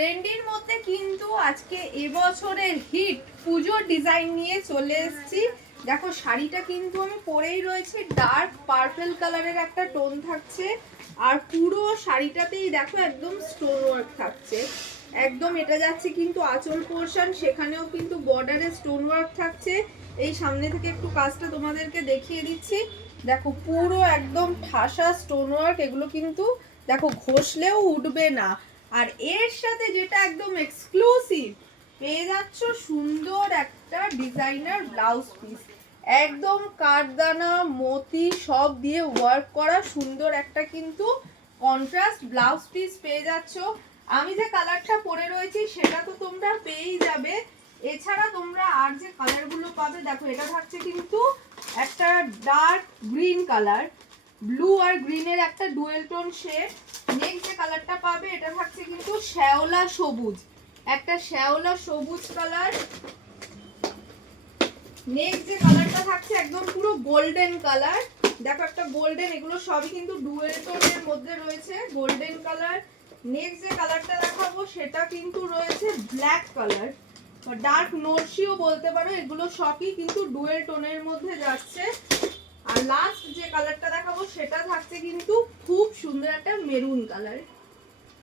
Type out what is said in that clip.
ট্রেন্ডির মধ্যে কিন্তু আজকে এবছরের হিট পুজোর ডিজাইন নিয়ে চলে এসেছি। দেখো শাড়িটা কিন্তু আমি পরেই রয়েছে, ডার্ক পার্পল কালারের একটা টোন থাকছে, আর পুরো শাড়িটাতেই দেখো একদম স্টোন ওয়ার্ক থাকছে। একদম এটা যাচ্ছে কিন্তু আঁচল পোর্শন, সেখানেও কিন্তু বর্ডারে স্টোন ওয়ার্ক থাকছে। এই সামনে থেকে একটু কাজটা তোমাদেরকে দেখিয়ে দিচ্ছি। দেখো পুরো একদম ঠাসা স্টোন ওয়ার্ক, এগুলো কিন্তু দেখো ঘষলেও উঠবে না। আর এর সাথে যেটা একদম এক্সক্লুসিভ পেয়ে যাচ্ছ সুন্দর একটা ডিজাইনার ব্লাউজ পিস, একদম কাঠদানা মতি সব দিয়ে ওয়ার্ক করা সুন্দর একটা কিন্তু কন্ট্রাস্ট ব্লাউজ পিস পেয়ে যাচ্ছ। আমি যে কালারটা পরে রয়েছি সেটা তো তোমরা পেয়েই যাবে, এছাড়া তোমরা আর যে কালারগুলো পাবে দেখো এটা থাকছে কিন্তু একটা ডার্ক গ্রিন কালার, ব্লু আর গ্রিনের একটা ডুয়েল টোন শেড। নেক্সট যে কালারটা পাবে এটা থাকছে কিন্তু শ্যাওলা সবুজ, একটা শ্যাওলা সবুজ কালার। নেক্সট যে কালারটা থাকছে একদম পুরো গোল্ডেন কালার, দেখো একটা গোল্ডেন, এগুলো সবই কিন্তু ডুয়েল টোনের মধ্যে রয়েছে, গোল্ডেন কালার। নেক্সট যে কালারটা দেখাবো সেটা কিন্তু রয়েছে ব্ল্যাক কালার, ডার্ক নরসিও বলতে পারো, এগুলো সবই কিন্তু ডুয়েল টোনের মধ্যে যাচ্ছে। আর লাস্ট যে কালারটা দেখাবো সেটা থাকছে কিন্তু খুব সুন্দর একটা মেরুন কালার।